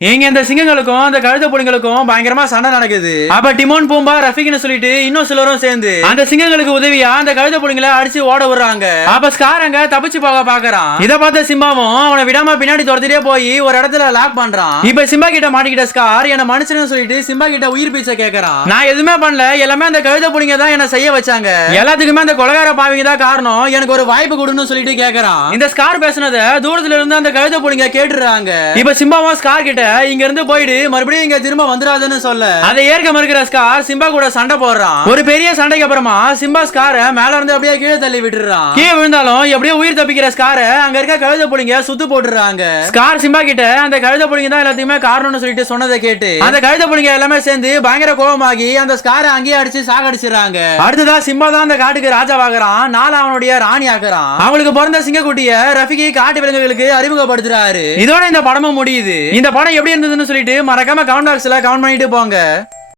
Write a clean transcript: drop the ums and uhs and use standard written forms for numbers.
எங்க இந்த சிங்கங்களுக்கும் அந்த கழுத புலிங்களுக்கும் பயங்கரமா சண்டை நடக்குது. அப்ப டிமோன், பூம்பா, ரஃபிக்னு சொல்லிட்டு இன்னும் சிலரும் சேர்ந்து அந்த சிங்கங்களுக்கு உதவியா அந்த கழுத புலிங்களை அடிச்சு ஓட விடுறாங்க. அப்ப ஸ்கார் அங்க தப்பிச்சு போக பாக்குறான். இத பார்த்த சிம்பாவும் அவனை விடாம பின்னாடி துரத்திட்டே போய் ஒரு இடத்துல லாக் பண்றான். இப்ப சிம்பா கிட்ட மாட்டிக்கிட்ட ஸ்கார் என்ன மனுஷன்னு சொல்லிட்டு சிம்பா கிட்ட உயிர் பீச்ச கேக்குறான். நான் எதுவுமே பண்ணல, எல்லாமே அந்த கழுத புலிங்க தான் என்ன செய்ய வச்சாங்க, எல்லாத்துக்குமே அந்த கொலகார பாவிங்க தான் காரணம், எனக்கு ஒரு வாய்ப்பு கொடுன்னு சொல்லிட்டு கேக்குறான். இந்த ஸ்கார் பேசுனத தூரத்துல இருந்து அந்த கழுத புலிங்க கேட்டுறாங்க. இப்ப சிம்பாவும் ஸ்கார் கிட்ட இங்க இருந்து போயிடு, மறுபடியும் இங்க திரும்ப வந்துடாதுன்னு சொல்ல அதை ஏற்க மறுக்கிற ஸ்கார் சிம்பா கூட சண்டை போடுறான். ஒரு பெரிய சண்டைக்கு அப்புறமா சிம்பா ஸ்காரை மேல இருந்து அப்படியே கீழே தள்ளி விட்டுறான். கீழே விழுந்தாலும் எப்படியோ உயிர் தப்பிக்கிற ஸ்காரை அங்க இருக்க கழுத புலிங்க சுத்து போட்டுறாங்க. ஸ்கார் சிம்பா கிட்ட அந்த கழுத புலிங்க தான் எல்லாத்தையுமே காரணம்னு சொல்லிட்டு சொன்னதை கேட்டு அந்த கழுத புலிங்க எல்லாமே சேர்ந்து பயங்கர கோபமாகி அந்த ஸ்காரை அங்கேயே அடிச்சு சாகடிச்சிடறாங்க. அடுத்ததா சிம்பா தான் அந்த காட்டுக்கு ராஜாவாகிறான். நாலு அவனுடைய ராணி ஆக்குறான். அவங்களுக்கு பிறந்த சிங்கக்குட்டிய ரஃபிகி காட்டு விலங்குகளுக்கு அறிமுகப்படுத்துறாரு. இதோட இந்த படமும் முடியுது. இந்த படம் எப்படி இருந்ததுன்னு சொல்லிட்டு மறக்காம கமெண்ட் பாக்ஸ்ல கமெண்ட் பண்ணிட்டு போங்க.